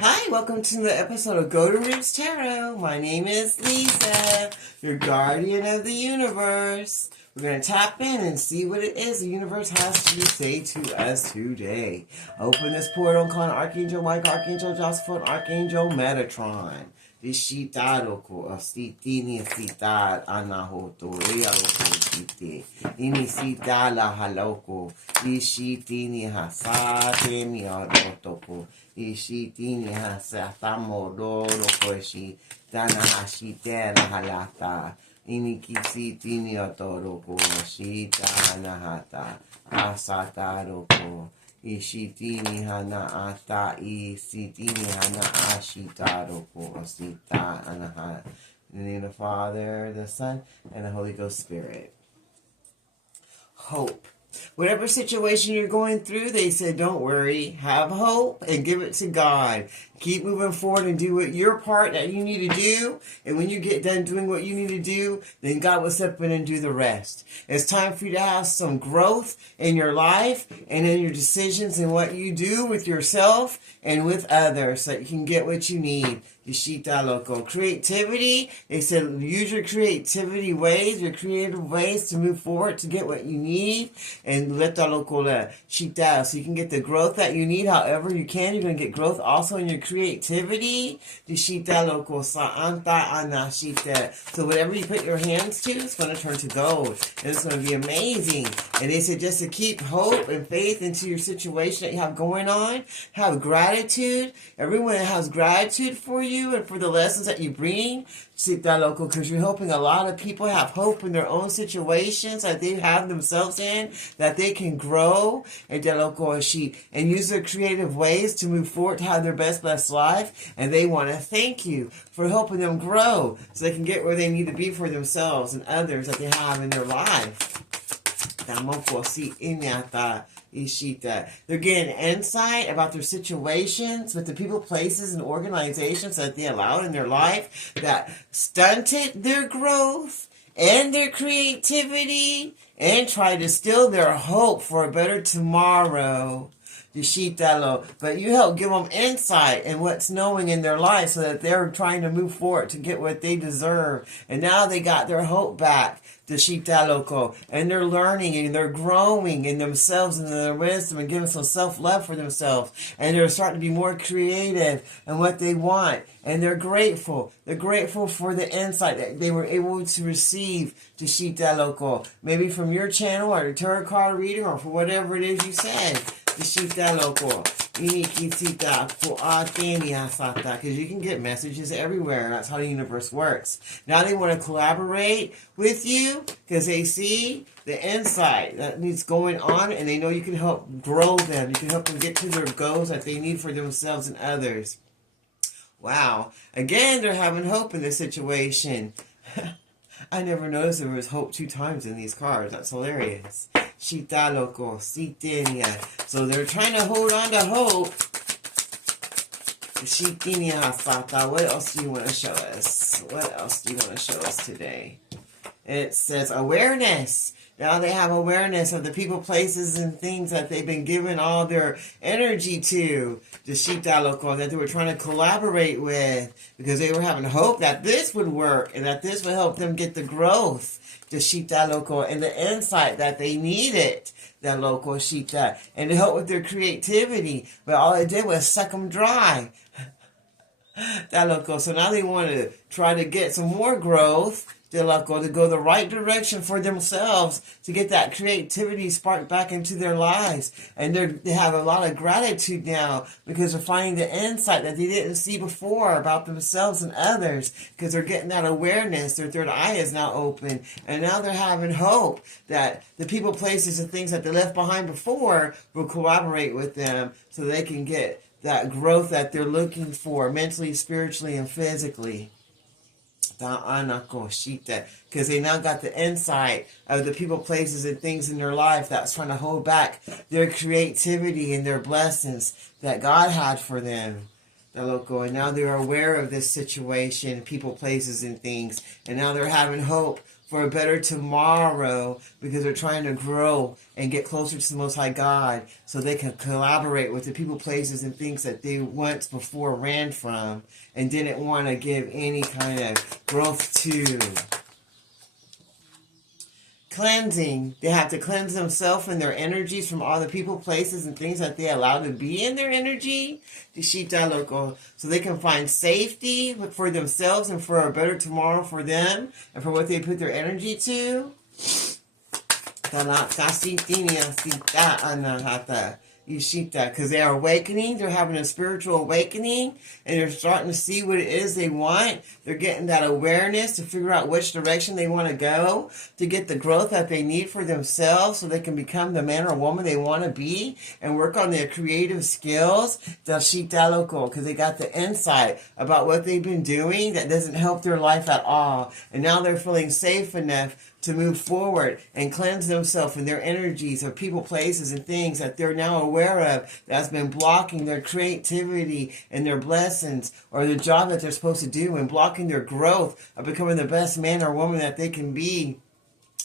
Hi, welcome to the episode of Go to Roots Tarot. My name is Lisa, your guardian of the universe. We're going to tap in and see what it is the universe has to say to us today. Open this portal and call on Archangel Mike, Archangel Joseph, and Archangel Metatron. Dishitaro astitini sita anahoto realoko site inisita la haloko dishitini hasate mi arotoko dishitini hasatamo doroko shi dana hashite la halata inikisitini otoroko shita nahata asataroko Ishitini hana ata isitini hana ashitaro ko asita anaha. In the name of the Father, the Son, and the Holy Ghost Spirit. Hope. Whatever situation you're going through, they said, don't worry, have hope and give it to God. Keep moving forward and do what your part that you need to do. And when you get done doing what you need to do, then God will step in and do the rest. It's time for you to have some growth in your life and in your decisions and what you do with yourself and with others so that you can get what you need. Yeshita Loco. Creativity. They said use your creativity ways, your creative ways to move forward to get what you need. And let the local shita so you can get the growth that you need however you can. You're going to get growth also in your creativity. Yeshita Loco. Sa'anta anashita. So whatever you put your hands to, it's going to turn to gold. And it's going to be amazing. And they said just to keep hope and faith into your situation that you have going on. Have gratitude. Everyone that has gratitude for you and for the lessons that you bring, because you're helping a lot of people have hope in their own situations that they have themselves in, that they can grow and use their creative ways to move forward to have their best life. And they want to thank you for helping them grow so they can get where they need to be for themselves and others that they have in their life. They're getting insight about their situations with the people, places, and organizations that they allowed in their life that stunted their growth and their creativity and tried to steal their hope for a better tomorrow. But you help give them insight in what's knowing in their life so that they're trying to move forward to get what they deserve. And now they got their hope back. And they're learning and they're growing in themselves and in their wisdom and giving some self-love for themselves. And they're starting to be more creative in what they want. And they're grateful. They're grateful for the insight that they were able to receive maybe from your channel or the tarot card reading or for whatever it is you said. Because you can get messages everywhere. That's how the universe works. Now they want to collaborate with you because they see the insight that needs going on and they know you can help grow them. You can help them get to their goals that they need for themselves and others. Wow. Again, they're having hope in this situation. I never noticed there was hope 2 times in these cards. That's hilarious. Shita loco, sitenia. So they're trying to hold on to hope. Shitinia fata. What else do you want to show us? What else do you want to show us today? It says awareness. Now they have awareness of the people, places, and things that they've been giving all their energy to. The Shita Loco, that they were trying to collaborate with because they were having hope that this would work and that this would help them get the growth. The Shita Loco and the insight that they needed. The Loco Shita. And to help with their creativity. But all it did was suck them dry. That Loco. So now they want to try to get some more growth. To go the right direction for themselves to get that creativity sparked back into their lives. And they have a lot of gratitude now because they're finding the insight that they didn't see before about themselves and others because they're getting that awareness. Their third eye is now open. And now they're having hope that the people, places, and things that they left behind before will collaborate with them so they can get that growth that they're looking for mentally, spiritually, and physically. Because they now got the insight of the people, places, and things in their life that's trying to hold back their creativity and their blessings that God had for them. And now they're aware of this situation, people, places, and things. And now they're having hope for a better tomorrow, because they're trying to grow and get closer to the Most High God so they can collaborate with the people, places, and things that they once before ran from and didn't want to give any kind of growth to. Cleansing. They have to cleanse themselves and their energies from all the people, places, and things that they allow to be in their energy. So they can find safety for themselves and for a better tomorrow for them and for what they put their energy to. Because they are awakening, they're having a spiritual awakening, and they're starting to see what it is they want. They're getting that awareness to figure out which direction they want to go, to get the growth that they need for themselves so they can become the man or woman they want to be and work on their creative skills. Because they got the insight about what they've been doing that doesn't help their life at all. And now they're feeling safe enough to move forward and cleanse themselves and their energies of people, places, and things that they're now aware of that's been blocking their creativity and their blessings or the job that they're supposed to do and blocking their growth of becoming the best man or woman that they can be.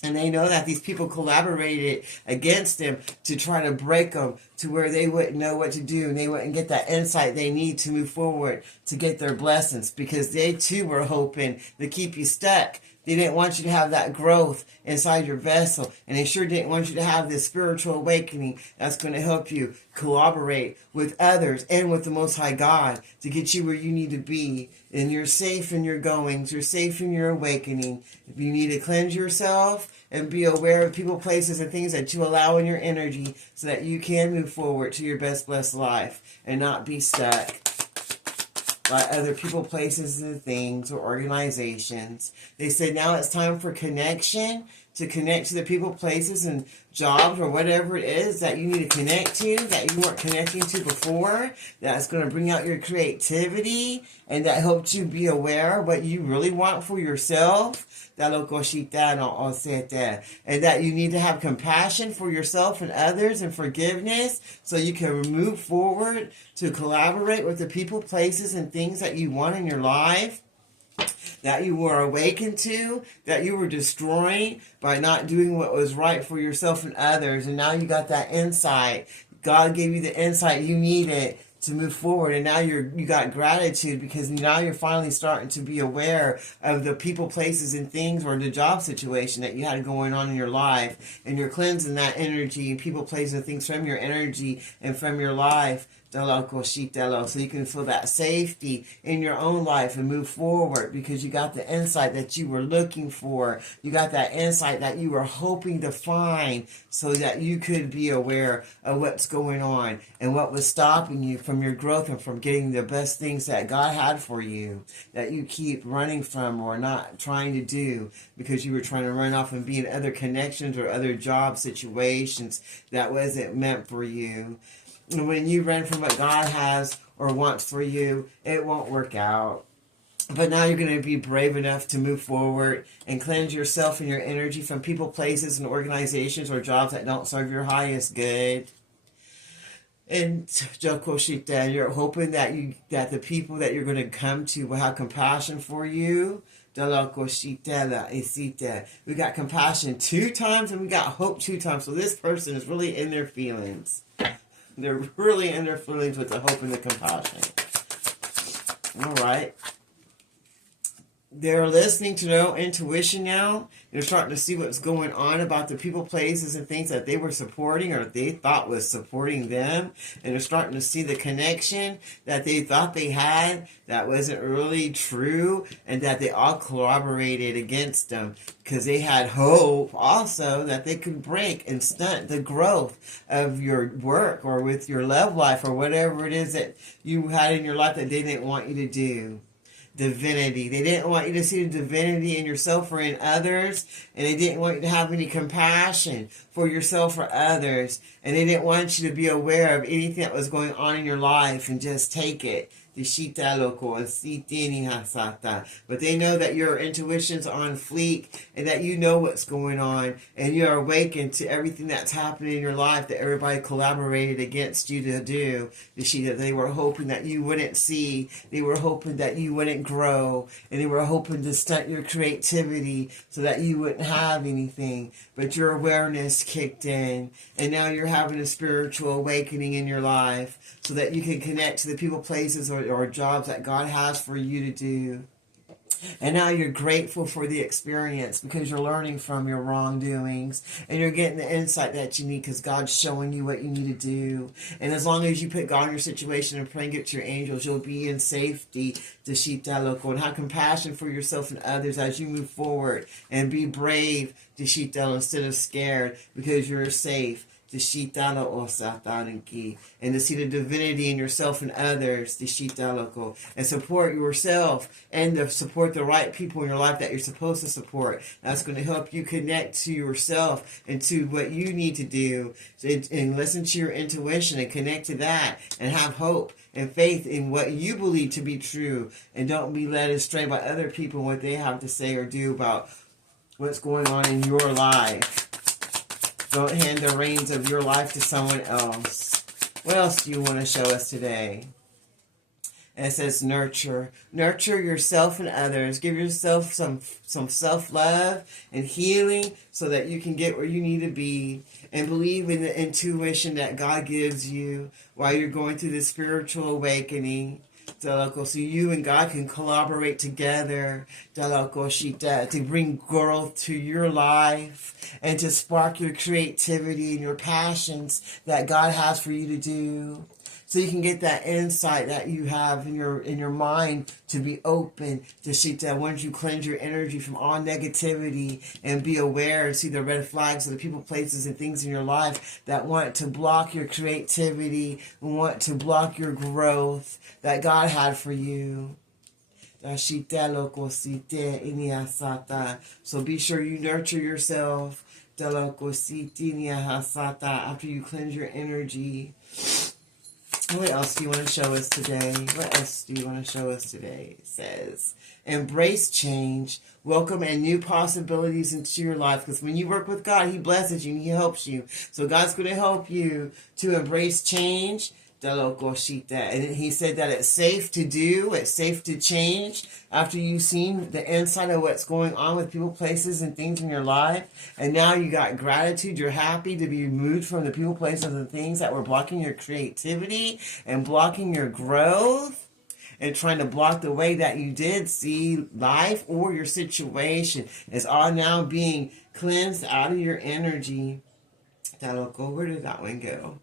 And they know that these people collaborated against them to try to break them to where they wouldn't know what to do and they wouldn't get that insight they need to move forward to get their blessings, because they too were hoping to keep you stuck. They didn't want you to have that growth inside your vessel, and they sure didn't want you to have this spiritual awakening that's going to help you collaborate with others and with the Most High God to get you where you need to be. And you're safe in your goings, you're safe in your awakening. If you need to cleanse yourself and be aware of people, places, and things that you allow in your energy so that you can move forward to your best blessed life and not be stuck by other people, places, and things or organizations. They said now it's time for connection, to connect to the people, places, and jobs or whatever it is that you need to connect to that you weren't connecting to before. That's going to bring out your creativity and that helps you be aware of what you really want for yourself. And that you need to have compassion for yourself and others and forgiveness so you can move forward to collaborate with the people, places, and things that you want in your life, that you were awakened to, that you were destroying by not doing what was right for yourself and others. And now you got that insight. God gave you the insight you needed to move forward, and now you got gratitude because now you're finally starting to be aware of the people, places, and things or the job situation that you had going on in your life, and you're cleansing that energy and people, places, and things from your energy and from your life, so you can feel that safety in your own life and move forward because you got the insight that you were looking for. You got that insight that you were hoping to find so that you could be aware of what's going on and what was stopping you from your growth and from getting the best things that God had for you that you keep running from or not trying to do because you were trying to run off and be in other connections or other job situations that wasn't meant for you. And when you run from what God has or wants for you, it won't work out. But now you're going to be brave enough to move forward and cleanse yourself and your energy from people, places, and organizations or jobs that don't serve your highest good. And you're hoping that the people that you're going to come to will have compassion for you. We got compassion 2 times and we got hope 2 times. So this person is really in their feelings. They're really in their feelings with the hope and the compassion. All right. They're listening to their own intuition now. They're starting to see what's going on about the people, places, and things that they were supporting or they thought was supporting them. And they're starting to see the connection that they thought they had that wasn't really true and that they all collaborated against them because they had hope also that they could break and stunt the growth of your work or with your love life or whatever it is that you had in your life that they didn't want you to do. Divinity. They didn't want you to see the divinity in yourself or in others, and they didn't want you to have any compassion for yourself or others, and they didn't want you to be aware of anything that was going on in your life and just take it But they know that your intuition's on fleek and that you know what's going on and you're awakened to everything that's happening in your life that everybody collaborated against you to do. That they were hoping that you wouldn't see, they were hoping that you wouldn't grow, and they were hoping to stunt your creativity so that you wouldn't have anything. But your awareness kicked in, and now you're having a spiritual awakening in your life so that you can connect to the people, places, or jobs that God has for you to do. And now you're grateful for the experience because you're learning from your wrongdoings and you're getting the insight that you need because God's showing you what you need to do. And as long as you put God in your situation and pray and get to your angels, you'll be in safety, and have compassion for yourself and others as you move forward and be brave, instead of scared because you're safe. And to see the divinity in yourself and others, and support yourself and to support the right people in your life that you're supposed to support. That's going to help you connect to yourself and to what you need to do, and listen to your intuition and connect to that and have hope and faith in what you believe to be true, and don't be led astray by other people and what they have to say or do about what's going on in your life. Don't hand the reins of your life to someone else. What else do you want to show us today? And it says nurture. Nurture yourself and others. Give yourself some self-love and healing so that you can get where you need to be. And believe in the intuition that God gives you while you're going through this spiritual awakening. So you and God can collaborate together to bring growth to your life and to spark your creativity and your passions that God has for you to do. So you can get that insight that you have in your mind to be open to see that once you cleanse your energy from all negativity and be aware and see the red flags of the people, places, and things in your life that want to block your creativity and want to block your growth that God had for you. So be sure you nurture yourself after you cleanse your energy. What else do you want to show us today? What else do you want to show us today? It says, embrace change. Welcome and new possibilities into your life. Because when you work with God, He blesses you and He helps you. So God's going to help you to embrace change. And He said that it's safe to do, it's safe to change after you've seen the inside of what's going on with people, places, and things in your life. And now you got gratitude, you're happy to be removed from the people, places, and things that were blocking your creativity and blocking your growth and trying to block the way that you did see life or your situation. It's all now being cleansed out of your energy. Where did that one go?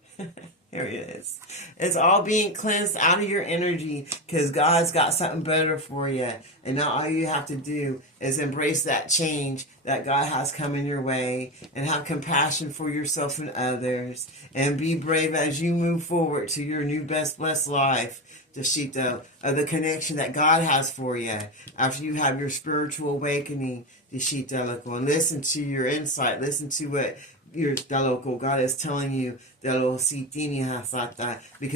Here it is. It's all being cleansed out of your energy because God's got something better for you. And now all you have to do is embrace that change that God has coming your way and have compassion for yourself and others. And be brave as you move forward to your new best blessed life. Of the connection that God has for you after you have your spiritual awakening. And listen to your insight. Listen to what God is telling you because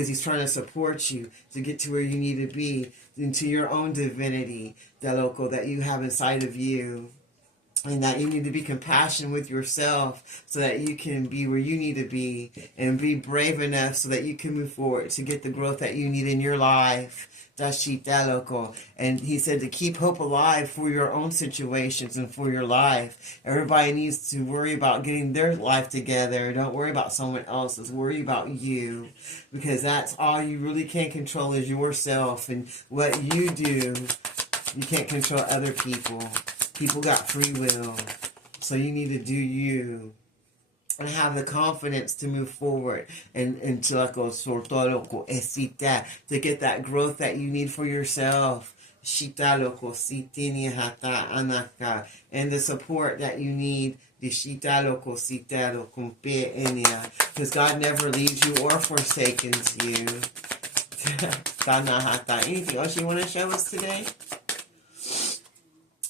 He's trying to support you to get to where you need to be, into your own divinity that you have inside of you. And that you need to be compassionate with yourself so that you can be where you need to be and be brave enough so that you can move forward to get the growth that you need in your life. And He said to keep hope alive for your own situations and for your life. Everybody needs to worry about getting their life together. Don't worry about someone else's. Worry about you. Because that's all you really can control is yourself and what you do. You can't control other people. People got free will. So you need to do you. And have the confidence to move forward and to get that growth that you need for yourself. And the support that you need. Because God never leaves you or forsakes you. Anything else you want to show us today?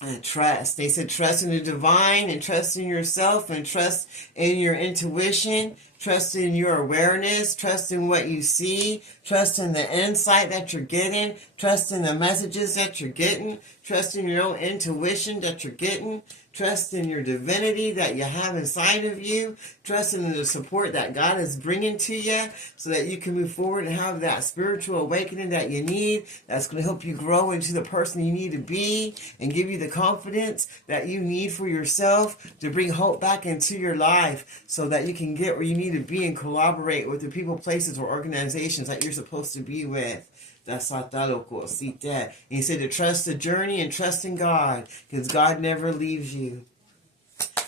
And trust. They said trust in the divine and trust in yourself and trust in your intuition. Trust in your awareness. Trust in what you see. Trust in the insight that you're getting. Trust in the messages that you're getting. Trust in your own intuition that you're getting. Trust in your divinity that you have inside of you. Trust in the support that God is bringing to you so that you can move forward and have that spiritual awakening that you need. That's going to help you grow into the person you need to be and give you the confidence that you need for yourself to bring hope back into your life so that you can get where you need to be and collaborate with the people, places, or organizations that you're supposed to be with. That's loco. See that. And he said to trust the journey and trust in God, because God never leaves you.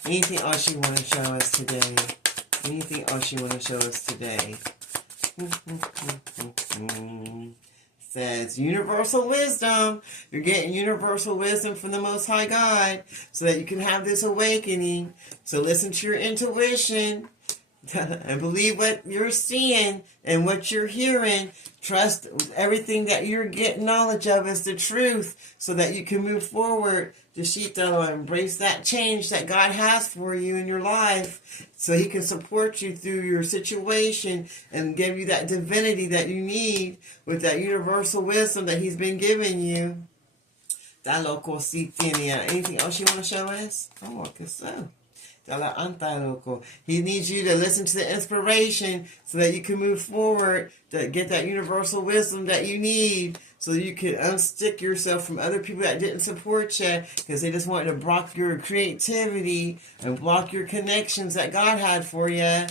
Anything else you want to show us today? Anything else you want to show us today? Says universal wisdom. You're getting universal wisdom from the Most High God so that you can have this awakening. So listen to your intuition. And believe what you're seeing and what you're hearing. Trust everything that you're getting knowledge of is the truth so that you can move forward. Deshitalo, embrace that change that God has for you in your life so he can support you through your situation and give you that divinity that you need with that universal wisdom that he's been giving you. Anything else you want to show us? Oh, I guess so. He needs you to listen to the inspiration so that you can move forward, to get that universal wisdom that you need so you can unstick yourself from other people that didn't support you because they just wanted to block your creativity and block your connections that God had for you.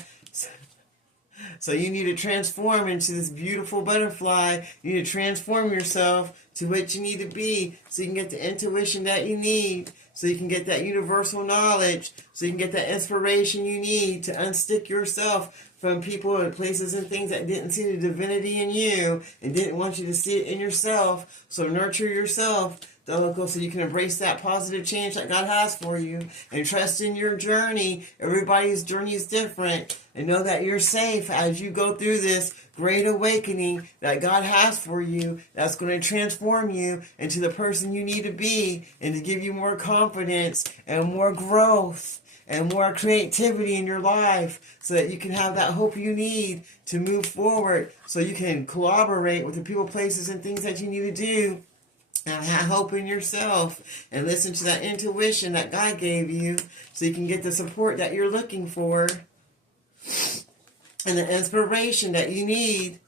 So you need to transform into this beautiful butterfly. You need to transform yourself to what you need to be so you can get the intuition that you need, so you can get that universal knowledge, so you can get that inspiration you need to unstick yourself from people and places and things that didn't see the divinity in you and didn't want you to see it in yourself. So nurture yourself, so you can embrace that positive change that God has for you and trust in your journey. Everybody's journey is different, and know that you're safe as you go through this great awakening that God has for you that's going to transform you into the person you need to be and to give you more confidence and more growth and more creativity in your life so that you can have that hope you need to move forward, so you can collaborate with the people, places, and things that you need to do. And have hope in yourself and listen to that intuition that God gave you so you can get the support that you're looking for and the inspiration that you need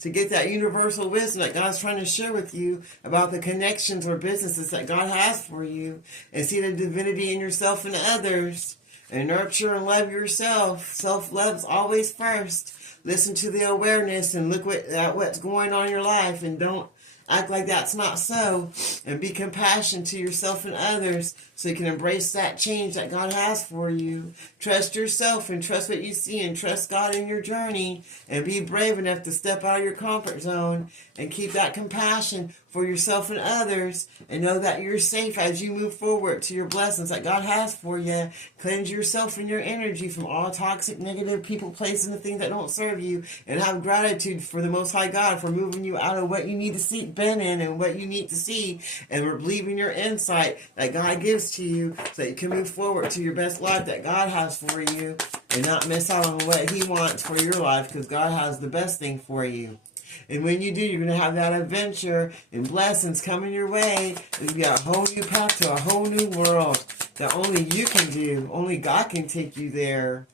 to get that universal wisdom that God's trying to share with you about the connections or businesses that God has for you, and see the divinity in yourself and others, and nurture and love yourself. Self-love's always first. Listen to the awareness and look what's going on in your life, and don't act like that's not so, and be compassionate to yourself and others so you can embrace that change that God has for you. Trust yourself and trust what you see and trust God in your journey, and be brave enough to step out of your comfort zone and keep that compassion for yourself and others, and know that you're safe as you move forward to your blessings that God has for you. Cleanse yourself and your energy from all toxic, negative people, places, and things that don't serve you, and have gratitude for the Most High God for moving you out of what you need to see, been in, and what you need to see, and believe in your insight that God gives to you so that you can move forward to your best life that God has for you and not miss out on what He wants for your life, because God has the best thing for you. And when you do, you're going to have that adventure and blessings coming your way. And you got a whole new path to a whole new world that only you can do. Only God can take you there.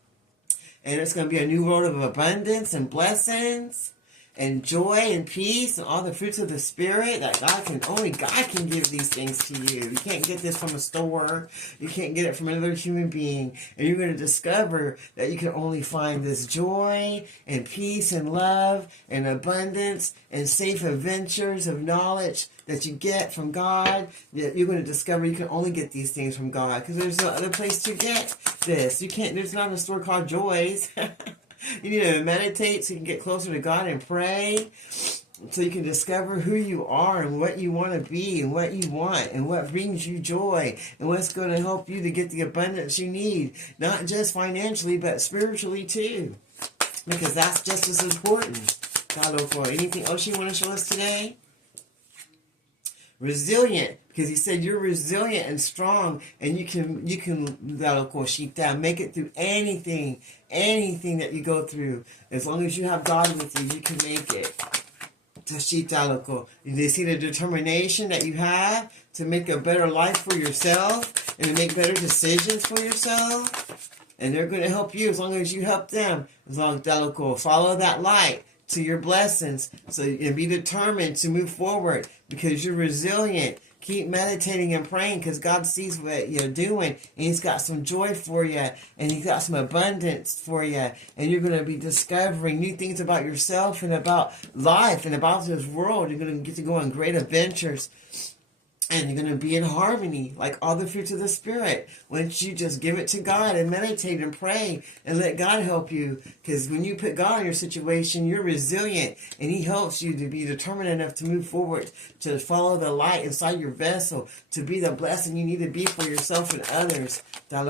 And it's going to be a new world of abundance and blessings and joy and peace and all the fruits of the Spirit that only God can give these things to you. You can't get this from a store. You can't get it from another human being. And you're going to discover that you can only find this joy and peace and love and abundance and safe adventures of knowledge that you get from God. You're going to discover you can only get these things from God, because there's no other place to get this. There's not a store called Joy's. You need to meditate so you can get closer to God and pray so you can discover who you are and what you want to be and what you want and what brings you joy and what's going to help you to get the abundance you need, not just financially but spiritually too, because that's just as important. God, for anything else you want to show us today? resilient, because he said you're resilient and strong, and you can make it through anything that you go through. As long as you have God with you, you can make it. They see the determination that you have to make a better life for yourself and to make better decisions for yourself. And they're going to help you as long as you help them. As long as follow that light to your blessings. So and be determined to move forward because you're resilient. Keep meditating and praying because God sees what you're doing and He's got some joy for you and He's got some abundance for you, and you're going to be discovering new things about yourself and about life and about this world. You're going to get to go on great adventures. And you're going to be in harmony, like all the fruits of the Spirit. Once you just give it to God and meditate and pray and let God help you. Because when you put God in your situation, you're resilient. And He helps you to be determined enough to move forward, to follow the light inside your vessel, to be the blessing you need to be for yourself and others. And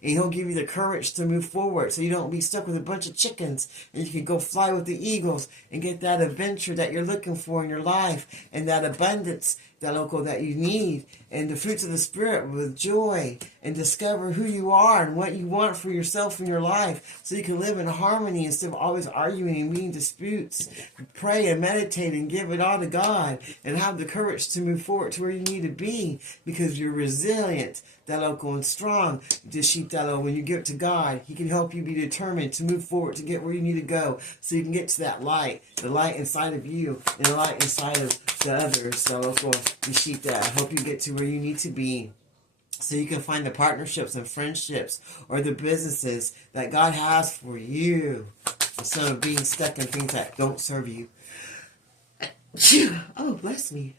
He'll give you the courage to move forward so you don't be stuck with a bunch of chickens. And you can go fly with the eagles and get that adventure that you're looking for in your life and that abundance that you need, and the fruits of the Spirit with joy, and discover who you are and what you want for yourself in your life so you can live in harmony instead of always arguing and being disputes. Pray and meditate and give it all to God and have the courage to move forward to where you need to be because you're resilient and strong. When you give it to God, He can help you be determined to move forward to get where you need to go so you can get to that light, the light inside of you and the light inside of the others. I hope you get to where you need to be so you can find the partnerships and friendships or the businesses that God has for you instead of being stuck in things that don't serve you. Oh, bless me.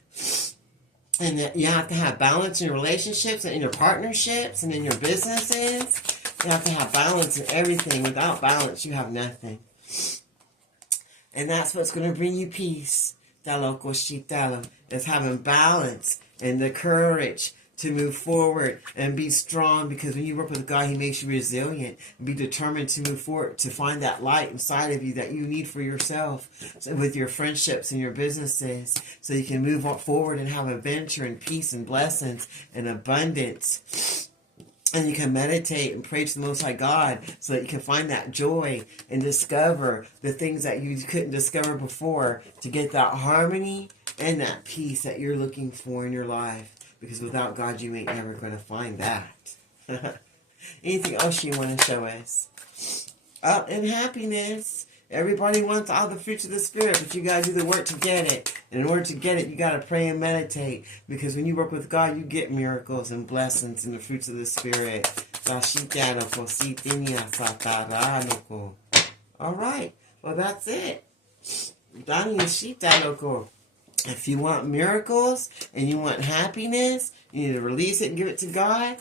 And that you have to have balance in your relationships and in your partnerships and in your businesses. You have to have balance in everything. Without balance, you have nothing. And that's what's going to bring you peace. Is having balance and the courage to move forward and be strong, because when you work with God, He makes you resilient. Be determined to move forward, to find that light inside of you that you need for yourself, so with your friendships and your businesses, so you can move forward and have adventure and peace and blessings and abundance. And you can meditate and pray to the Most High God so that you can find that joy and discover the things that you couldn't discover before, to get that harmony and that peace that you're looking for in your life. Because without God, you ain't never going to find that. Anything else you want to show us? And happiness. Everybody wants all the fruits of the Spirit, but you got to do the work to get it. And in order to get it, you got to pray and meditate. Because when you work with God, you get miracles and blessings and the fruits of the Spirit. All right. Well, that's it. If you want miracles and you want happiness, you need to release it and give it to God.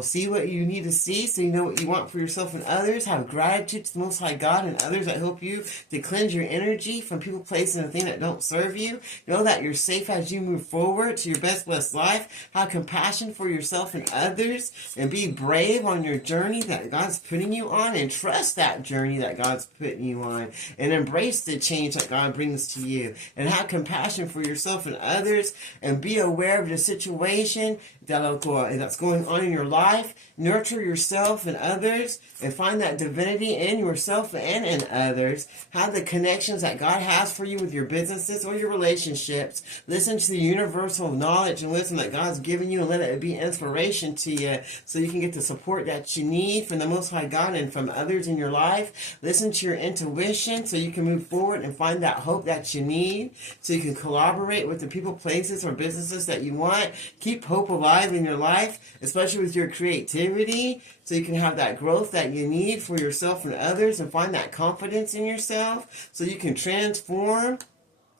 See what you need to see so you know what you want for yourself and others. Have gratitude to the Most High God and others that help you to cleanse your energy from people, places, and things that don't serve you. Know that you're safe as you move forward to your best blessed life. Have compassion for yourself and others, and be brave on your journey that God's putting you on, and trust that journey that God's putting you on, and embrace the change that God brings to you, and have compassion for yourself and others, and be aware of the situation that's going on in your life. Nurture yourself and others, and find that divinity in yourself and in others. Have the connections that God has for you with your businesses or your relationships. Listen to the universal knowledge and wisdom that God's given you, and let it be inspiration to you so you can get the support that you need from the Most High God and from others in your life. Listen to your intuition so you can move forward and find that hope that you need, so you can collaborate with the people, places, or businesses that you want. Keep hope alive in your life, especially with your creativity, so you can have that growth that you need for yourself and others, and find that confidence in yourself so you can transform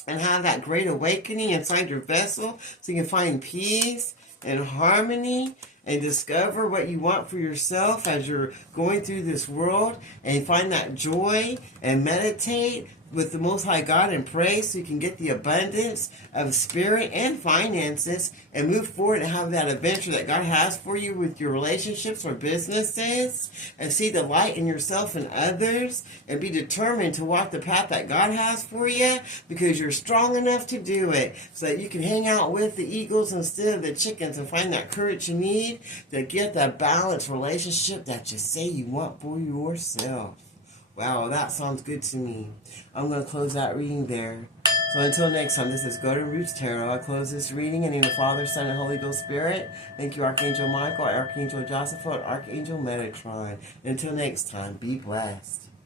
and have that great awakening inside your vessel, so you can find peace and harmony and discover what you want for yourself as you're going through this world, and find that joy and meditate with the Most High God and pray so you can get the abundance of spirit and finances and move forward and have that adventure that God has for you with your relationships or businesses, and see the light in yourself and others, and be determined to walk the path that God has for you, because you're strong enough to do it, so that you can hang out with the eagles instead of the chickens and find that courage you need to get that balanced relationship that you say you want for yourself. Wow, that sounds good to me. I'm going to close that reading there. So until next time, this is Golden Roots Tarot. I close this reading in the name of the Father, Son, and Holy Ghost Spirit. Thank you, Archangel Michael, Archangel Joseph, Archangel Metatron. Until next time, be blessed.